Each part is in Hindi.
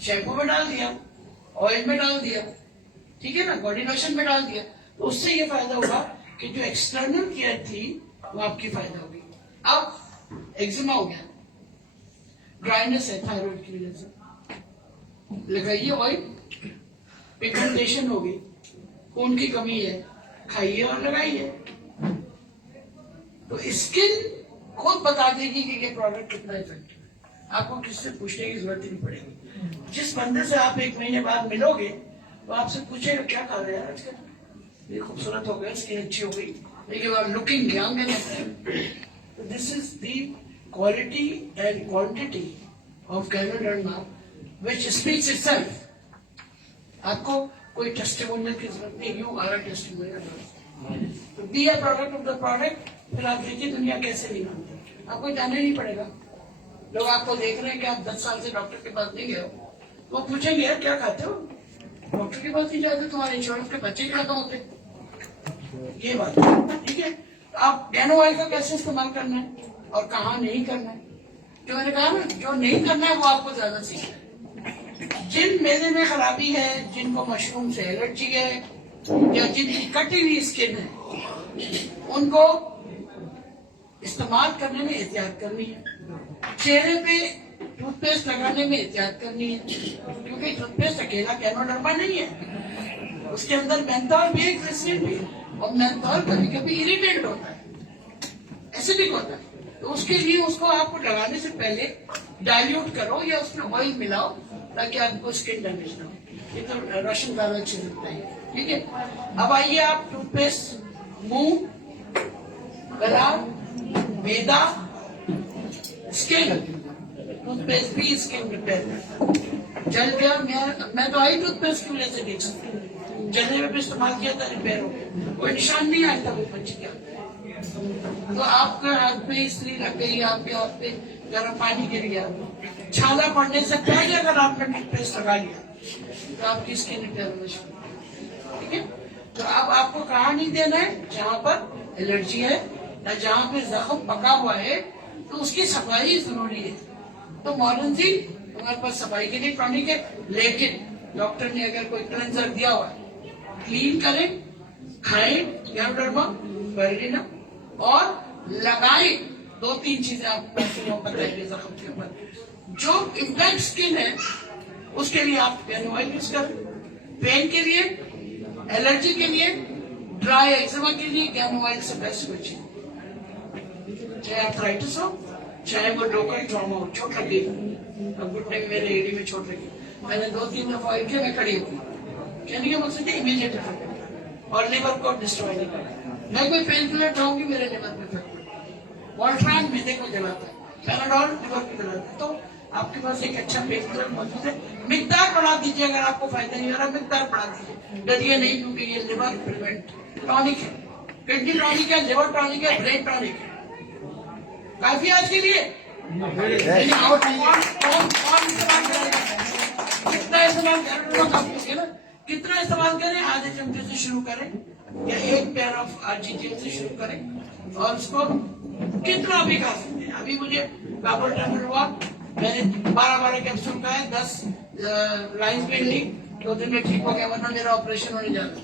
शैम्पू में डाल दिया, ऑयल में डाल दिया, ठीक है ना, बॉडी लोशन में डाल दिया, तो उससे ये फायदा होगा कि जो एक्सटर्नल केयर थी वो आपकी फायदा होगी। अब एक्जिमा हो गया, ड्राइनेस है थायराइड की वजह से, लगाइए ऑयल। पिगमेंटेशन होगी, खून की कमी है, खाइए और लगाइए। तो स्किन खुद बता देगी कि ये प्रोडक्ट कितना इफेक्टिव है, आपको किससे पूछने की जरूरत ही नहीं पड़ेगी। जिस बंदे से आप 1 महीने बाद मिलोगे वो आपसे पूछेगा क्या खा रहे हैं आजकल, ये खूबसूरत हो गया, स्किन अच्छी हो गई, you are looking young and this is the quality and quantity of Ganoderma which speaks itself. आपको कोई टेस्टिमोनियल की जरूरत नहीं, यू आर अ टेस्टिमोनियल। तो be a product of the product, फिर आप देखिए दुनिया कैसे नहीं मानती, आपको जाना नहीं पड़ेगा। लोग आपको देख रहे हैं कि आप 10 साल से डॉक्टर के पास नहीं गए हो, वो पूछेंगे यार क्या खाते हो, डॉक्टर के पास नहीं जाते, तुम्हारे इंश्योरेंस के बच्चे खत्म होते, ये बात है, ठीक है। तो आप गैनो ऑयल का कैसे इस्तेमाल करना है और कहाँ नहीं करना है, जो मैंने कहा ना, जो नहीं करना है वो आपको ज्यादा सीखना है। जिन मैदे में खराबी है, जिनको मशरूम से एलर्जी है या जिनकी कटी हुई स्किन है, उनको इस्तेमाल करने में एहतियात करनी है। चेहरे पे टूथपेस्ट लगाने में एहतियात करनी है, क्योंकि टूथपेस्ट अकेला गैनोडर्मा नहीं है, उसके अंदर मेंथॉल भी एक ग्लिसरीन भी है, और मेंथॉल कभी कभी इरिटेट होता है, एसिडिक होता है। तो उसके लिए उसको आपको लगाने से पहले डाइल्यूट करो या उसमें ऑयल मिलाओ ताकि आपको स्किन डैमेज ना हो। ये तो राशन ज्यादा अच्छे लगता है, ठीक है। अब आइए आप टूथपेस्ट, मुंह, गला, मैदा, स्किन, टूथपेस्ट भी स्किन रिपेयर। जल गया, मैं तो आई टूथपेस्ट की वजह से देख सकती हूँ, जलने में भी इस्तेमाल किया था, रिपेयर हो गया, कोई निशान नहीं आया था वो बच गया। तो आपके हाथ पे इस्त्री लग गई, आपके हाथ पे गर्म पानी गिर गया, छाला पड़ने से पहले अगर आपने टूथपेस्ट लगा लिया तो आपकी स्किन रिपेयर होना शुरू, ठीक है। तो अब आपको कहाँ नहीं देना है, जहाँ पर एलर्जी है या जहाँ पे जख्म पका हुआ है, तो उसकी सफाई जरूरी है। तो मॉडर्न जी हमारे पास सफाई के लिए टॉनिक है, लेकिन डॉक्टर ने अगर कोई क्लेंजर दिया हुआ है, क्लीन करें, खाएं गैनोडर्मा, बैरिडीनम, और लगाए 2-3 चीजें आप बताएंगे जख्म के ऊपर। जो इम्पैक्ट स्किन है उसके लिए आप गैनो ऑयल यूज करें, पेन के लिए, एलर्जी के लिए, ड्राई एक्जिमा के लिए गैनो ऑयल से बेस्ट बचे। चाहे आर्थराइटिस हो, चाहे वो लोकल ट्रॉमा हो, चोट लगी, घुटने में, मेरे एड़ी में चोट लगी, मैंने 2-3 दफा ऑयल किया, मैं खड़ी होती, कहने का मकसद इमीडिएट इफेक्ट और लिवर को डिस्ट्रॉय नहीं करना। मैं कोई पेन किलर खाऊंगी मेरे लिवर में इफेक्ट, वॉल्ट्रान मैदे को जलाता है, पैराडॉल लिवर को जलाता है। तो आपके पास एक अच्छा पेन किलर मौजूद है, मिकदार बढ़ा दीजिए, अगर आपको फायदा नहीं हो रहा मिकदार बढ़ा दीजिए, डरिए नहीं, क्योंकि ये लिवर प्रिवेंट टॉनिक है, किडनी टॉनिक है, लिवर टॉनिक है, ब्रेन टॉनिक है, काफी आज के लिए। कितना इस्तेमाल करें, कितना इस्तेमाल करें, आधे चमचे से शुरू करें या 1 पेयर ऑफ RGGL से शुरू करें, और उसको कितना भी खा सकते हैं। अभी मुझे कार्बोटाइल हुआ, मैंने 12 कैप्सूल खाए, 10 लाइन्स में ली, 2 दिन में ठीक हो गया, वरना मेरा ऑपरेशन होने जा रहा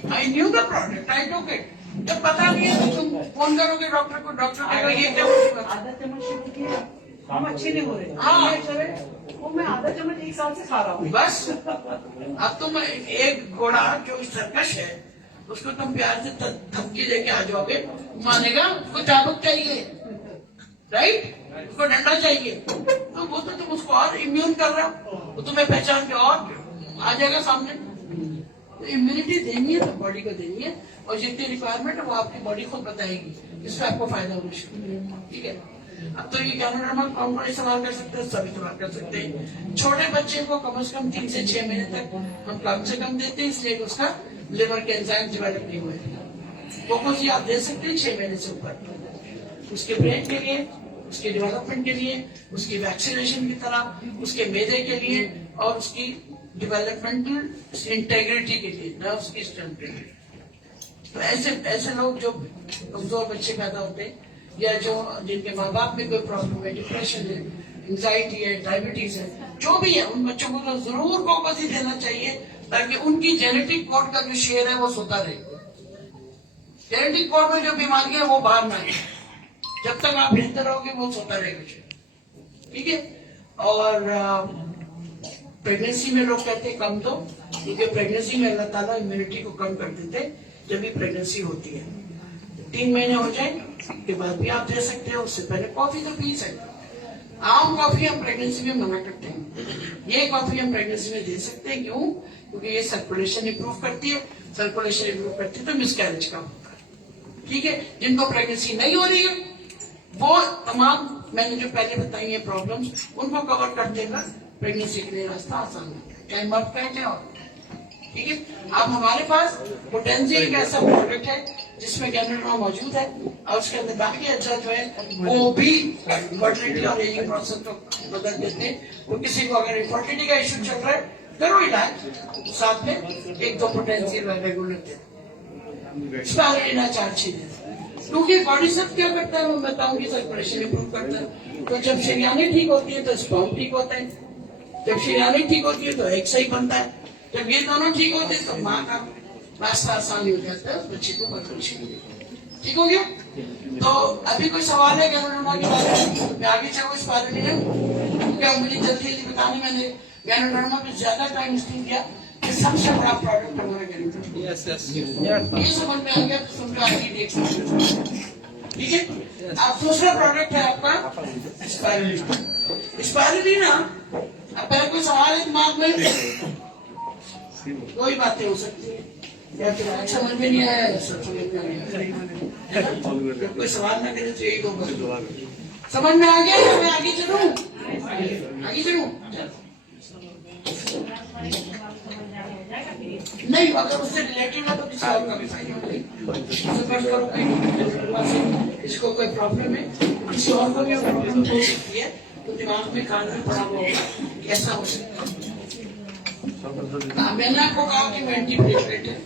था। I knew the product, I took it. जब पता नहीं है तो तुम फोन करोगे डॉक्टर को, डॉक्टर कहेगा ये क्या आधा चम्मच शुरू किया, हम अच्छे नहीं हो रहे, हाँ वो मैं आधा चम्मच 1 साल से खा रहा हूँ बस। अब तुम एक घोड़ा जो सर्कस है उसको तुम प्यार से धमकी देके आ जाओगे, मानेगा? उसको चाबुक चाहिए, राइट, उसको डंडा चाहिए, तो वो तो तुम उसको और इम्यून कर रहे हो, वो तुम्हें पहचान के और आ जाएगा सामने। तो इम्यूनिटी देनी है तो बॉडी को देनी है, और जितनी रिक्वायरमेंट है वो आपकी बॉडी खुद बताएगी, इससे आपको फायदा होना शुरू होगा, ठीक है। अब तो ये गैनोडर्मा कौन कौन इस्तेमाल कर सकते हैं, सब इस्तेमाल कर सकते हैं। छोटे बच्चे को कम से कम 3 से 6 महीने तक हम कम से कम देते हैं, इसलिए उसका लिवर के एंजाइम डेवलप नहीं हुए। फोकस आप दे सकते हैं 6 महीने से ऊपर, उसके ब्रेन के लिए, उसके डेवलपमेंट के लिए, उसकी वैक्सीनेशन की तरह, उसके मैदे के लिए, और उसकी डेवलपमेंटल इंटेग्रिटी के लिए, नर्व्स की स्ट्रेंथ के लिए। तो ऐसे लोग जो कमजोर बच्चे पैदा होते हैं, या जो जिनके माँ बाप में कोई प्रॉब्लम है, डिप्रेशन है, एंजाइटी है, डायबिटीज है, जो भी है, उन बच्चों को तो जरूर फोकस ही देना चाहिए ताकि उनकी जेनेटिक कोड का जो शेयर है वो सोता रहे। जेनेटिक कोड में जो बीमारी है वो बाहर ना आए। जब तक आप बेहतर रहोगे वो सोता रहेगा। ठीक है। और प्रेगनेंसी में लोग कहते हैं कम दो, क्योंकि प्रेगनेंसी में अल्लाह ताला इम्यूनिटी को कम कर देते हैं जब भी प्रेगनेंसी होती है। 3 महीने हो जाए के बाद भी आप दे सकते हो, उससे पहले कॉफी तो पी सकते हो। आम कॉफी हम प्रेगनेंसी में मना करते हैं, ये कॉफी हम प्रेगनेंसी में दे सकते हैं। क्यों? क्योंकि ये सर्कुलेशन इंप्रूव करती है, सर्कुलेशन इंप्रूव करती है तो मिसकैरेज कम होता है। ठीक है। जिनको प्रेगनेंसी नहीं हो रही है वो तमाम मैंने जो पहले बताई है प्रॉब्लम्स, उनको कवर कर देगा, प्रेगनेंसी के लिए रास्ता आसान होता है, चाहे मर्द का है चाहे औरत का। ठीक है। अब हमारे पास पोटेंशियल एक ऐसा प्रोडक्ट है जिसमें गैनोडर्मा मौजूद है और उसके अंदर बाकी अच्छा जो है वो भी फर्टिलिटी और एजिंग प्रोसेस को बदल देते हैं। तो किसी को अगर इनफर्टिलिटी का इश्यू चल रहा है करो इलाज, साथ में 1-2 पोटेंशियल रेगुलर देते, स्पारुलिना 4-6 दिन। क्योंकि बॉडी सब क्या करता है मैं बताऊंगी, सर्कुलेशन इंप्रूव करता है। तो जब शरीयानी ठीक होती है तो स्पर्म ठीक होता है, जब शरीयानी ठीक होती है तो एग सही बनता है, जब ये दोनों ठीक होते हैं तो माँ का रास्ता आसानी हो जाता है, उस बच्चे को परवरिश। ठीक हो गया। तो अभी कोई सवाल है गैनोडर्मा के बारे में? मैं आगे चलूँ स्पारुलिना, क्या मुझे जल्दी जल्दी बताने, मैंने गैनोडर्मा पे ज्यादा टाइम स्पेंड किया। सबसे बड़ा प्रोडक्ट हमारा गैनोडर्मा। ये समझ में आ गया तो समझो आगे देख सकते। ठीक है। अब दूसरा प्रोडक्ट है आपका स्पारुलिना। स्पारुलिना, अब पहले कोई सवाल है दिमाग में? कोई बातें हो सकती है या फिर समझ में नहीं आया, सब समझ में आ गया। कोई सवाल ना करे तो यही होगा। समझ में आ गया या मैं आगे चलूं? आगे चलूं? नहीं, अगर उससे रिलेटेड है तो किसी और का भी इसको कोई प्रॉब्लम है, किसी और को भी प्रॉब्लम हो सकती है, तो दिमाग में कान में पड़ा हुआ होगा कैसा हो सकता है। मैंने आपको कहा कि एंटीप्लेटलेट है,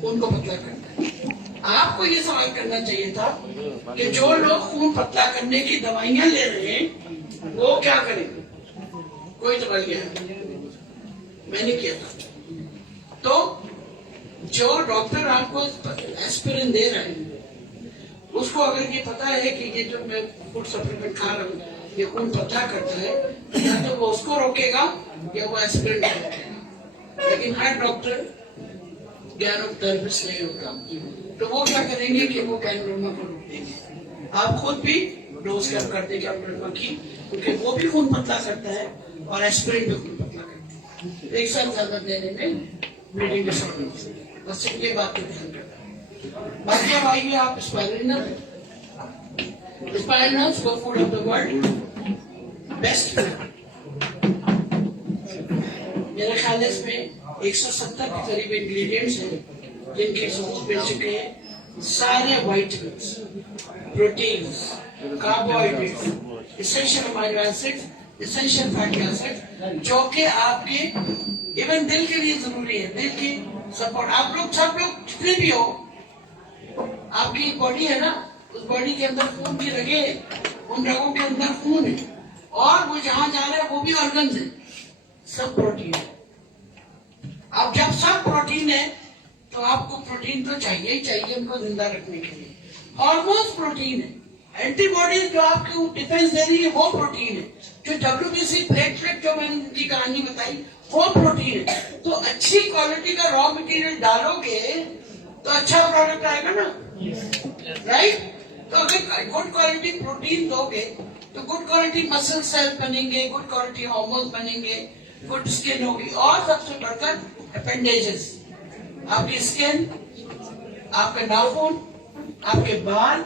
खून को पतला करता है। आपको ये सवाल करना चाहिए था कि जो लोग खून पतला करने की दवाइयां ले रहे हैं वो क्या करेंगे। कोई दवाइयां मैंने किया था, तो जो डॉक्टर आपको एस्पिरिन दे रहे हैं उसको अगर ये पता है कि ये जो मैं फूड सप्लीमेंट खा रहा हूँ ये खून पतला करता है, या तो वो उसको रोकेगा या वो एस्पिरिन को रोकेगा। लेकिन हर डॉक्टर गैनोथेरेपिस्ट नहीं होगा, तो वो क्या करेंगे कि वो गैनोडर्मा को रोक देंगे। आप खुद भी डोज कम कर देंगे गैनोडर्मा की, क्योंकि वो भी खून पतला करता है और एस्पिरिन भी खून पतला करता है। तो एक साथ ज्यादा देने में ब्लीडिंग डिसऑर्डर, बस ये बात को ध्यान रखना। बाकी अब आइए आप spirulina for food of the world best. मेरे ख्याल है इसमें 170 के करीब इंग्रेडिएंट्स हैं जिनके सबूत मिल चुके हैं। सारे vitamins, proteins, carbohydrates, essential amino acids, essential fatty acid, जो कि आपके इवन दिल के लिए जरूरी है, दिल की सपोर्ट। आप लोग सब लोग जितने भी हो, आपकी बॉडी है ना, उस बॉडी के अंदर खून की रगे, उन रगों के अंदर खून है और वो जहां जा रहा है वो भी ऑर्गन्स है, सब प्रोटीन है। अब जब सब प्रोटीन है तो आपको प्रोटीन तो चाहिए ही चाहिए उनको जिंदा रखने के लिए। हार्मोन्स प्रोटीन है, एंटीबॉडीज जो आपको डिफेंस दे रही है वो प्रोटीन है, जो WBC प्लेटलेट जो मैंने उनकी कहानी बताई वो प्रोटीन है। तो अच्छी क्वालिटी का रॉ मटेरियल डालोगे तो अच्छा प्रोडक्ट आएगा ना, राइट। तो अगर गुड क्वालिटी प्रोटीन दोगे तो गुड क्वालिटी मसल सेल बनेंगे, गुड क्वालिटी हार्मोन्स बनेंगे, गुड स्किन होगी, और सबसे बढ़कर अपेंडेजेस, आपकी स्किन, आपका नाखून, आपके बाल,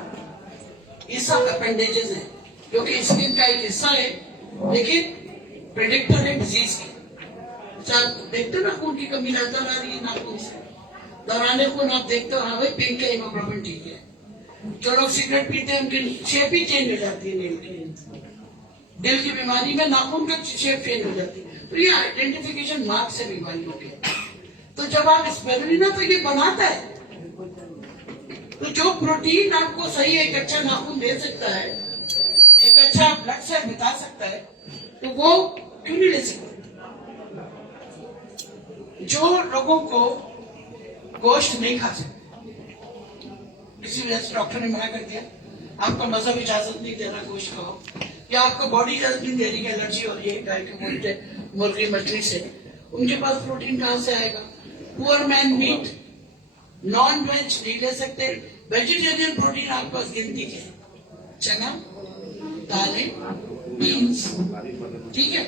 ये सब अपेंडेजेस हैं, जो कि स्किन का एक हिस्सा है लेकिन प्रेडिक्टर है डिजीज की। देखते हो ना खून की कमी नजर आ रही है नाखून से, दौरान खून आप देखते हो, हाँ भाई पिंक है, हीमोग्लोबिन ठीक है। जो लोग सिगरेट पीते हैं उनकी शेप ही चेंज हो जाती है, नेल की, दिल की बीमारी में नाखून का शेप चेंज हो जाती है। तो ये आइडेंटिफिकेशन मार्क से बीमारी हो गई। तो जब आप स्पारुलिना तो ये बनाता है, तो जो प्रोटीन आपको सही एक अच्छा नाखून दे सकता है, एक अच्छा ब्लड सेल बता सकता है तो वो क्यों नहीं ले सकते? जो लोगों को गोश्त नहीं खा सकते, किसी वजह से डॉक्टर ने मना कर दिया, आपका मजहब इजाजत नहीं दे रहा गोश्त खाओ, या आपका बॉडी इजाजत नहीं दे रही कि एलर्जी हो रही है गाय के मुर्गी मछली से, उनके पास प्रोटीन कहां से आएगा? Poor man meat, non veg नहीं ले सकते, वेजिटेरियन प्रोटीन आपके पास गिनती के चना, दालें, बीन्स, ठीक है।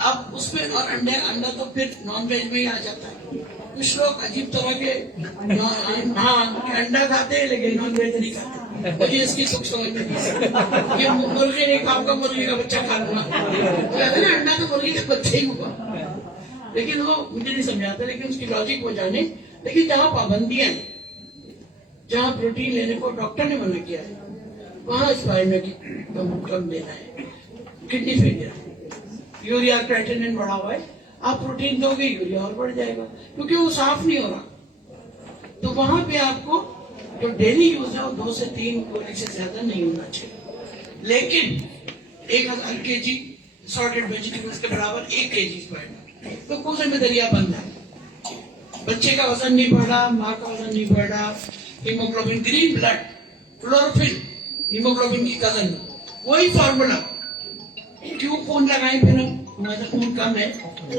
अब उसमें और अंडा तो फिर नॉन वेज में ही आ जाता है। कुछ लोग अजीब तरह के अंडा खाते हैं लेकिन नॉन वेज नहीं खाते, मुझे इसकी सुख समझ में नहीं। ये मुर्गी नहीं खाऊंगा, मुर्गी का बच्चा खा लूंगा, कहते ना अंडा तो मुर्गी का बच्चा ही हुआ, लेकिन वो मुझे नहीं समझाते, लेकिन उसकी लॉजिक वो जाने। लेकिन जहाँ पाबंदियां, जहाँ प्रोटीन लेने को डॉक्टर ने मना किया है, वहां इस बारे में कम लेना है। किडनी फेलियर, यूरिया क्रिएटिनिन बढ़ा हुआ है, आप प्रोटीन दोगे यूरिया और बढ़ जाएगा क्योंकि वो साफ नहीं हो रहा। तो वहां पे आपको जो डेली यूज है वो 2 से 3 गोली से ज्यादा नहीं होना चाहिए। लेकिन 1,000 kg सॉर्टेड वेजिटेबल्स के बराबर 1 kg बढ़ना, तो कुछ में दरिया बंद है। बच्चे का वजन नहीं बढ़ रहा, माँ का वजन नहीं बढ़ रहा, haemoglobin, green blood, chlorophyll, haemoglobin की कजन, वही फॉर्मूला। क्यों खून लगाए फिर हम? हमारा खून कम है,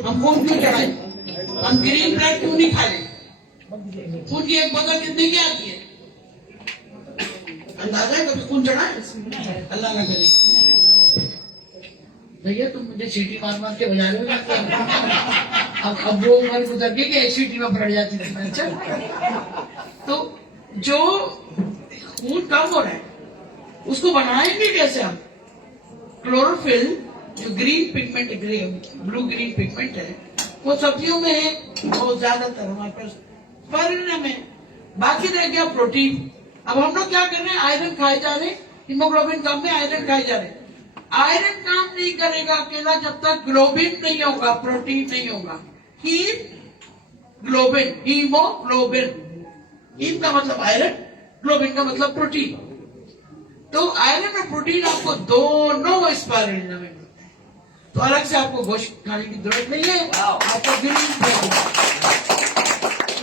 हम खून क्यों चढ़ाए? हम ग्रीन ब्लड क्यों नहीं खाए? खून की एक बोतल कितने की आती है? अंदाजा है कभी खून चढ़ाए? अल्लाह ना करे। भैया तुम मुझे सीटी मार के बजा रहे हो, अब वो उम्र गुजर गई कि एक सीटी में पड़ जाती थी। अच्छा, तो जो खून कम हो रहा है उसको बनाएंगे कैसे हम? क्लोरोफिल जो green pigment, blue green pigment है, वो सब्जियों में है, वो ज्यादातर हमारे पास परिणाम है। बाकी रह गया प्रोटीन। अब हम लोग क्या कर रहे हैं? आयरन खाए जा रहे हैं, हीमोग्लोबिन कम में आयरन खाए जा रहे हैं। आयरन काम नहीं करेगा अकेला जब तक ग्लोबिन नहीं होगा, प्रोटीन नहीं होगा। हीमोग्लोबिन, हीम का मतलब आयरन, ग्लोबिन का मतलब प्रोटीन। तो आयरन और प्रोटीन आपको दोनों स्पाइरुलिना में मिलते हैं, तो अलग से आपको गोश्त खाने की जरूरत नहीं है। आपको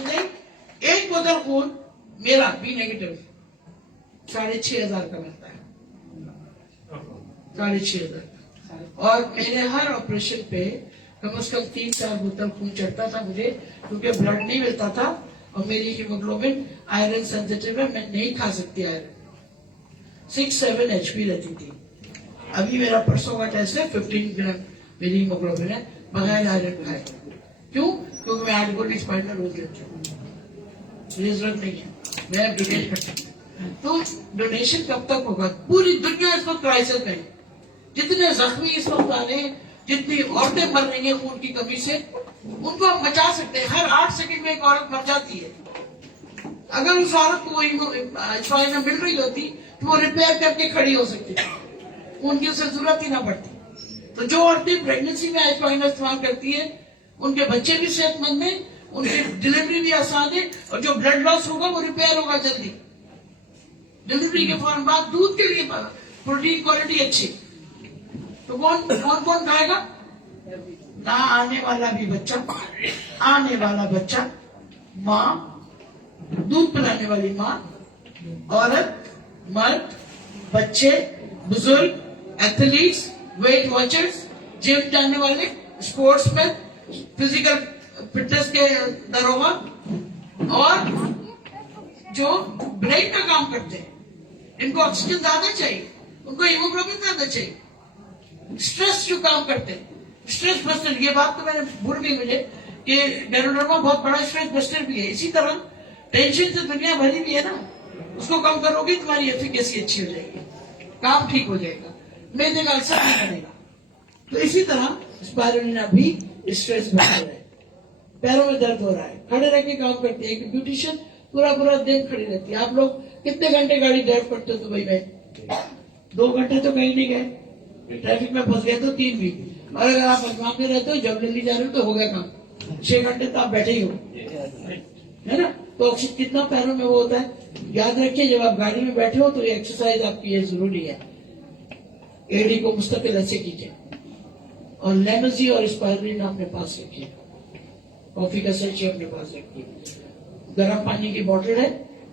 नहीं, एक बोतल खून मेरा बी नेगेटिव 6,500 का मिलता है, 6,500। और मेरे हर ऑपरेशन पे कम से कम 3-4 बोतल खून चढ़ता था मुझे, क्योंकि ब्लड नहीं मिलता था और मेरी हीमोग्लोबिन आयरन सेंसिटिव है, मैं नहीं खा सकती आयरन। 6-7 HP रहती थी। अभी मेरा परसों का टेस्ट है, 15 ग्राम मेरी हीमोग्लोबिन है बगैर आयरन खाए। क्यों? क्योंकि मैं 8 गोली स्पाइरल रोज लेती हूँ, मुझे जरूरत नहीं है, मैं डोनेट कर सकती हूँ। तो डोनेशन कब तक होगा? पूरी दुनिया इस वक्त क्राइसिस में, जितने जख्मी इस वक्त आ रहे हैं, जितनी औरतें मर रही हैं खून की कमी से, उनको आप बचा सकते हैं। हर 8 सेकंड में एक औरत मर जाती है। अगर उस औरत को वही मिल रही होती तो वो रिपेयर करके खड़ी हो सकती थी, उनकी उसे जरूरत ही ना पड़ती। तो जो औरतें प्रेगनेंसी में आइसवाइना इस्तेमाल करती है, उनके बच्चे भी सेहतमंद है, उनकी डिलीवरी भी आसान है, और जो ब्लड लॉस होगा वो रिपेयर होगा जल्दी। डिलीवरी के फौरन बाद दूध के लिए प्रोटीन क्वालिटी अच्छी। तो कौन खाएगा? ना आने वाला भी बच्चा, आने वाला बच्चा, माँ, दूध पिलाने वाली माँ, औरत, मर्द, बच्चे, बुजुर्ग, एथलीट्स, वेट वॉचर्स, जिम जाने वाले, स्पोर्ट्समैन, फिजिकल फिटनेस के दरोगा, और जो ब्रेन का काम करते हैं, इनको ऑक्सीजन ज्यादा चाहिए, उनको हीमोग्लोबिन ज्यादा चाहिए। स्ट्रेस जो काम करते हैं, स्ट्रेस बस्टर, ये बात तो मैंने भूल गई मुझे कि गैरोडर्मा बहुत बड़ा स्ट्रेस बस्टर भी है। इसी तरह टेंशन से दुनिया भरी भी है ना, उसको कम करोगे तुम्हारी एफिकेसी अच्छी हो जाएगी, काम ठीक हो जाएगा, मैदे का अल्सर नहीं बनेगा। तो इसी तरह स्पाइरुलिना भी स्ट्रेस बस्टर है। पैरों में दर्द हो रहा है, खड़े रह के काम करते हैं। एक ब्यूटिशियन पूरा दिन खड़ी रहती है। आप लोग कितने घंटे गाड़ी ड्राइव करते हो दुबई में? 2 घंटे तो कहीं नहीं गए, ट्रैफिक में फंस गए तो 3 भी। और अगर आप अजमान में रहते हो, जब दिल्ली जा रहे हो तो हो गया काम, 6 घंटे तो आप बैठे ही हो, है ना? तो ऑक्सीजन कितना पैरों में वो होता है। याद रखिए, जब आप गाड़ी में बैठे हो तो ये एक्सरसाइज आपकी ये जरूरी है। एडी को मुस्तकिल ऐसे कीजिए और लेमजी और स्पायरिन अपने पास रखिए, कॉफी का सैशे अपने पास रखिए, गर्म पानी की बोतल है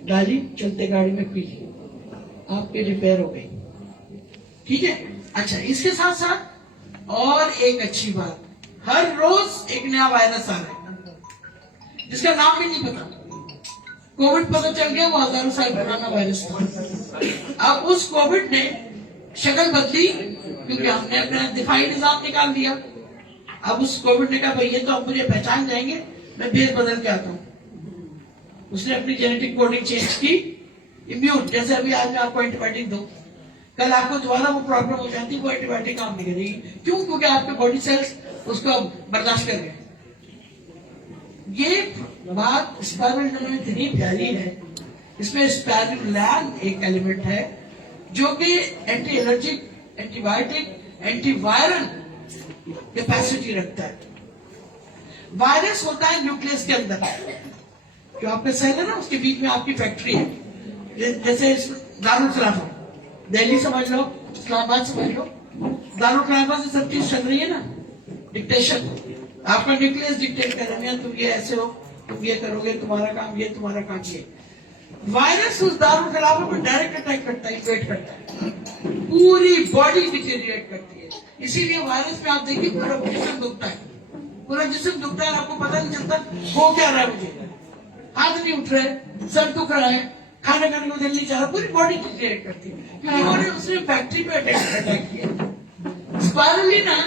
डाली, चलते गाड़ी में पी ली, आपकी रिपेयर हो गई। ठीक है। अच्छा, इसके साथ साथ और एक अच्छी बात, हर रोज एक नया वायरस आ रहा है जिसका नाम भी नहीं पता। कोविड पता चल गया, वो हजारों साल पुराना वायरस था। अब उस कोविड ने शक्ल बदली क्योंकि हमने अपना दिफाई निजाम निकाल दिया। अब उस कोविड ने कहा भाई ये तो अब मुझे पहचान जाएंगे, मैं भेद बदल के आता हूँ। उसने अपनी जेनेटिक कोडिंग चेंज की, इम्यून, जैसे अभी आज मैं आपको एंटीबायोटिक दूं, कल आपको दोबारा वो प्रॉब्लम हो जाती है, वो एंटीबायोटिक काम नहीं करेगी। क्यों? क्योंकि आपके बॉडी सेल्स उसको बर्दाश्त कर गए। ये बात स्पाइरुलिना में इतनी प्यारी है, इसमें स्पाइरुलिन एक एलिमेंट है जो कि anti allergic, antibiotic, antiviral capacity रखता है। वायरस होता है न्यूक्लियस के अंदर, जो आपका सेल है ना उसके बीच में आपकी फैक्ट्री है। जैसे दारुल खिलाफा, दिल्ली समझ लो, इस्लामाबाद समझ लो, दारुल खिलाफा से सब चीज चल रही है ना, डिक्टेशन। आपका न्यूक्लियस डिक्टेट कर रहे हैं, तुम ये ऐसे हो, तुम ये करोगे, तुम्हारा काम ये, तुम्हारा काम ये। वायरस उस दारुल खिलाफा पर डायरेक्ट अटैक करता है, इन्वेट करता है, पूरी बॉडी डिटेरिएट करती है। इसीलिए वायरस में आप देखिए पूरा जिस्म दुखता है, पूरा जिस्म दुखता है, आपको पता नहीं चलता हो क्या रहा है। मुझे हाथ नहीं उठ रहा है, सर दुख रहा है, खाना खाने को दिल नहीं चाह रहा, पूरी बॉडी डिटेरिएट करती है क्योंकि उन्होंने उसने फैक्ट्री पे अटैक किया। स्पाइरुलिना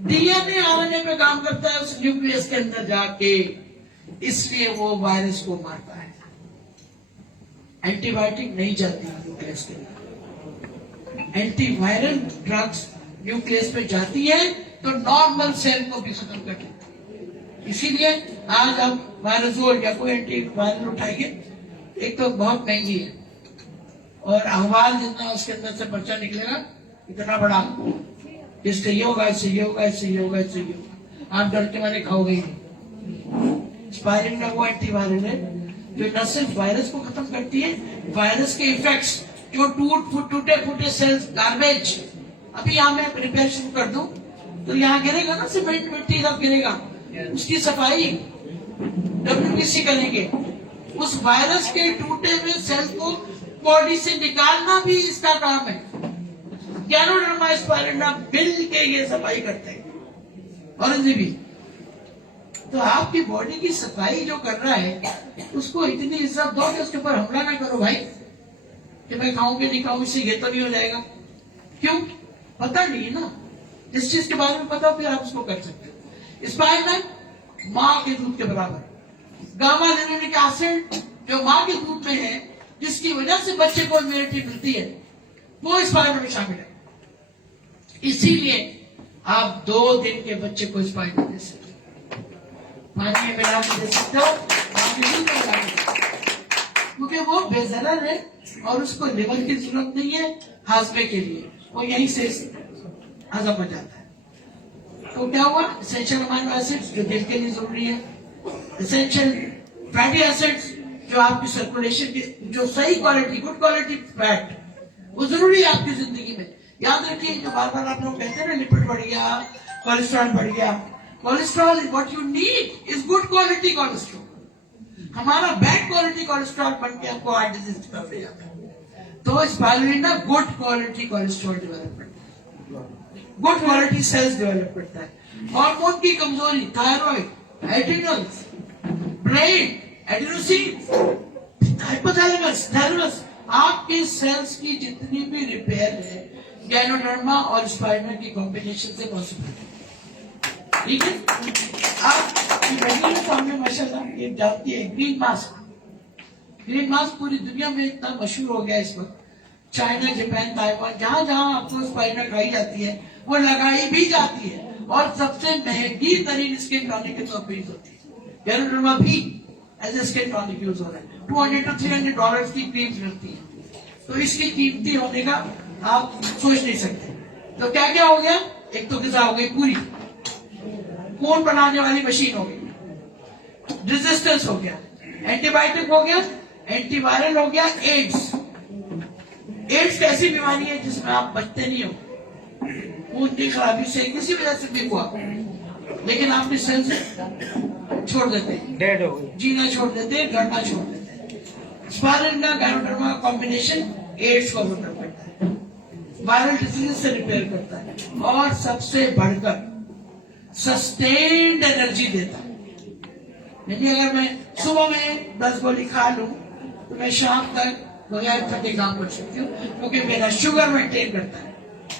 डीएनए आरएनए पे काम करता है उस न्यूक्लियस के अंदर जाके, इसलिए वो वायरस को मारता है। एंटीबायोटिक नहीं जाती न्यूक्लियस के अंदर, एंटीवायरल ड्रग्स न्यूक्लियस पे जाती है तो नॉर्मल सेल को भी खत्म कर देती है। इसीलिए आज हम वायरसोल या कोई एंटीवायरल उठाएंगे, एक तो बहुत महंगी है और अहवाल जितना उसके अंदर से पर्चा निकलेगा इतना बड़ा, इससे ये होगा, इससे ये होगा, इससे ये होगा, इससे ये होगा, आप डर के मारे खाओगे ही नहीं। स्पाइरुलिना वो एंटीवायरल है जो न सिर्फ वायरस को खत्म करती है, वायरस के इफेक्ट्स जो टूटे फूटे सेल्स, गार्बेज, अभी यहाँ मैं रिपेयर शुरू कर दूं तो यहाँ गिरेगा ना सीमेंट, मिट्टी सब गिरेगा, उसकी सफाई WBC करेंगे। उस वायरस के टूटे हुए सेल को बॉडी से निकालना भी इसका काम है। गैनोडर्मा स्पाइरुलिना मिल के ये सफाई करते हैं और भी। तो आपकी बॉडी की सफाई जो कर रहा है उसको इतनी इज्जत दो कि उसके ऊपर हमला ना करो भाई, कि मैं खाऊं कि नहीं खाऊं, इससे ये तो नहीं हो जाएगा। क्यों? पता नहीं है ना, जिस चीज के बारे में पता फिर आप उसको कर सकते हो। स्पाइरुलिना माँ के दूध के बराबर, गामा लिनोलिक एसिड जो माँ के दूध में है, जिसकी वजह से बच्चे को इम्यूनिटी मिलती है, वो स्पाइरुलिना में शामिल है। इसीलिए आप 2 दिन के बच्चे को स्पाइरुलिना दे सकते हो, पानी में मिला के दे सकते हो, क्योंकि वो बेजरर है और उसको लिवर की जरूरत नहीं है हाजमे के लिए, वो यहीं से हजम हो जाता है। तो क्या हुआ? एसेंशियल अमीनो एसिड्स जो दिल के लिए जरूरी है, एसेंशियल फैटी एसिड्स जो आपकी सर्कुलेशन की, जो सही क्वालिटी, गुड क्वालिटी फैट, वो जरूरी है आपकी जिंदगी में। याद रखिए, जो बार बार आप लोग कहते हैं ना लिपिड बढ़ गया, कोलेस्ट्रॉल बढ़ गया, cholesterol what you need is good quality cholesterol. हमारा बैड क्वालिटी कोलेस्ट्रॉल बन के आपको हार्ट डिजीज कर ले जाता है। तो spirulina good quality cholesterol develop करता है, गुड क्वालिटी सेल्स डेवलप करता है। हार्मोन की कमजोरी, thyroid, adrenals, brain, adenosine, hypothalamus, thalamus, आपके सेल्स की जितनी भी रिपेयर है गैनोडर्मा और स्पाइरुलिना की कॉम्बिनेशन से पॉसिबल है। ठीक है। आप सामने माशाल्लाह ये जानती है ग्रीन मास्क, ग्रीन मास्क पूरी दुनिया में इतना मशहूर हो गया इस वक्त, चाइना, जापान, ताइवान, जहां जहां आपको स्पाइरुलिना खाई जाती है वो लगाई भी जाती है और सबसे महंगी तरीन स्किन टॉनिक के तौर पर यूज होती है। गैनोडर्मा भी as a skin tonic use हो रहा है। $200 to $300 की क्रीम्स मिलती है, तो इसकी कीमती होने का आप सोच नहीं सकते। तो क्या क्या हो गया? एक तो ग़िज़ा हो गई पूरी, खून बनाने वाली मशीन हो गई, रेजिस्टेंस हो गया, एंटीबायोटिक हो गया, एंटीवायरल हो गया, एड्स। एड्स कैसी बीमारी है जिसमें आप बचते नहीं हो, खून की खराबी से किसी वजह से भी हुआ, लेकिन आप इस सेल से छोड़ देते हैं, डेड हो गई। जीना छोड़ देते हैं, लड़ना छोड़ देते हैं। स्पाइरलिना गायरोडर्मा कॉम्बिनेशन एड्स को रोक करता है, वायरल डिजीज से रिपेयर करता है, और सबसे बढ़कर सस्टेन्ड एनर्जी देता है। यानी अगर मैं सुबह में 10 गोली खा लूं तो मैं शाम तक बगैर थके काम कर सकती हूँ, क्योंकि मेरा शुगर मेंटेन करता है।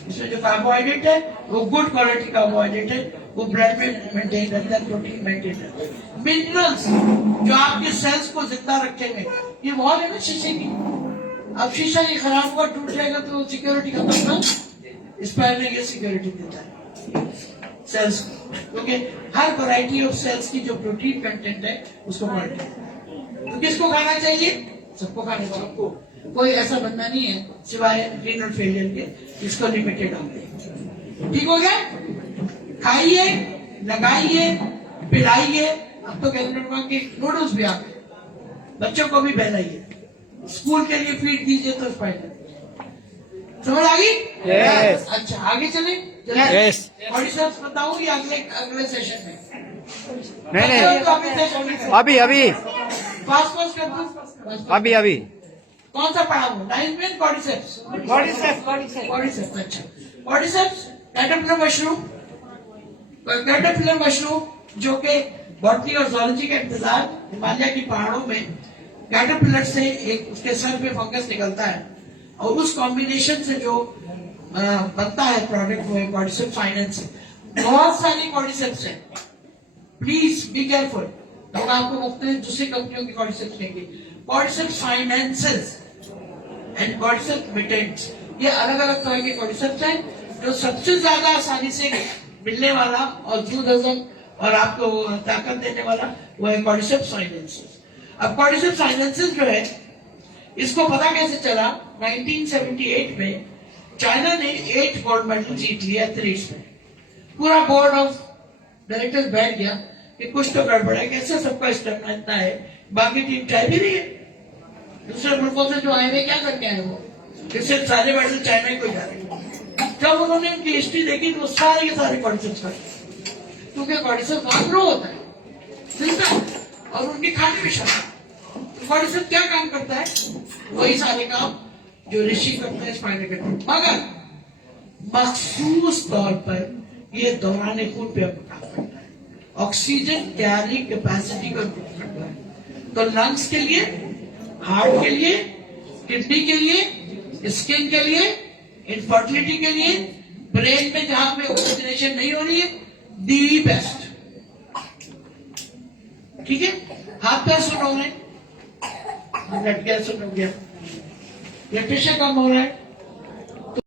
इसमें जो कार्बोहाइड्रेट है वो गुड क्वालिटी कार्बोहाइड्रेट है, वो ब्लड में मेंटेन करता है, प्रोटीन मेंटेन करता है। मिनरल्स जो आपके सेल्स को जिंदा रखेंगे, ये वॉल है ना शीशे की, अब शीशा ये खराब हुआ टूट जाएगा तो सिक्योरिटी खत्म ना, स्पाइरलिंग ये सिक्योरिटी देता है सेल्स को, क्योंकि हर वैरायटी ऑफ सेल्स की जो प्रोटीन कंटेंट है उसको बढ़ता है। तो किसको खाना चाहिए? सबको खाने को, सबको। कोई ऐसा बंदा नहीं है सिवाय रीनल फेलियर के जिसको लिमिटेड होंगे। ठीक हो गया? खाइए, लगाइए, पिलाइए। अब तो गैरोडर्मा के नूडल्स भी आ गए, बच्चों को भी बहलाइए, स्कूल के लिए फीड दीजिए तो स्पाइडर। समझ आ गई? Yes. अच्छा, आगे चले? Yes. बॉडी सर्च बताऊंगी अगले सेशन में। नहीं तो अभी सेशन में अभी फास्ट कर दूं? अभी कौन सा पढ़ा हूँ? 9 में कॉर्डिसेप्स। कॉर्डिसेप्स, अच्छा। कॉर्डिसेप्स कैटरपिलर मशरूम जो कि बॉटनी और जूलॉजी के इंतजार हिमालय की पहाड़ों में कैटरपिलर से एक उसके सर पे फंगस निकलता है, और उस कॉम्बिनेशन से जो बनता है प्रोडक्ट वो है कॉर्डिसेप्स फाइनेंस। बहुत सारी कॉर्डिसेप्स है, प्लीज बी केयरफुल। लोग आपको मुख्तलिफ दूसरी कंपनियों की कॉर्डिसेप्स देंगे। कॉर्डिसेप्स फाइनेंसेस एंड कॉर्डिसेप्स मिटेंट्स, ये अलग अलग तरह के कॉर्डिसेप्स हैं। जो सबसे ज्यादा आसानी से मिलने वाला और दूध हजम और आपको ताकत देने वाला वो है कॉर्डिसेप्स फाइनेंसेस। अब कॉर्डिसेप्स फाइनेंसेस जो है, इसको पता कैसे चला? 1978 में चाइना ने 8 गोल्ड मेडल जीत लिया एथलीट्स में। पूरा बोर्ड ऑफ डायरेक्टर्स बैठ गया कि कुछ तो गड़बड़ है, कैसे सबका स्टेमिना इतना है, बाकी टीम चाय भी नहीं है। दूसरे मुल्कों से जो आए हुए क्या करके आए वो, जिससे सारे मेडल चाइना को जा रहे हैं। जब उन्होंने उनकी हिस्ट्री देखी तो सारे के सारे कॉर्डिसेप्स कर, क्योंकि कॉर्डिसेप्स वहां ग्रो होता है, मिलता है, और उनकी खाने में शामिल। कॉर्डिसेप्स क्या काम करता है? वही सारे काम जो ऋषि करते हैं, स्पाइडर करते हैं, मगर मखसूस तौर पर ये दौरान खून पे काम करता है, ऑक्सीजन कैरी कैपेसिटी को इम्प्रूव करता है। तो लंग्स के लिए, हार्ट के लिए, किडनी के लिए, स्किन के लिए, इनफर्टिलिटी के लिए, ब्रेन में जहां पे ऑक्सीजनेशन नहीं हो रही है, दी बेस्ट। ठीक है? हाथ पैर सुन हो रहे, ब्लड गैस सुन हो गया, ब्लड प्रेशर कम हो रहा है,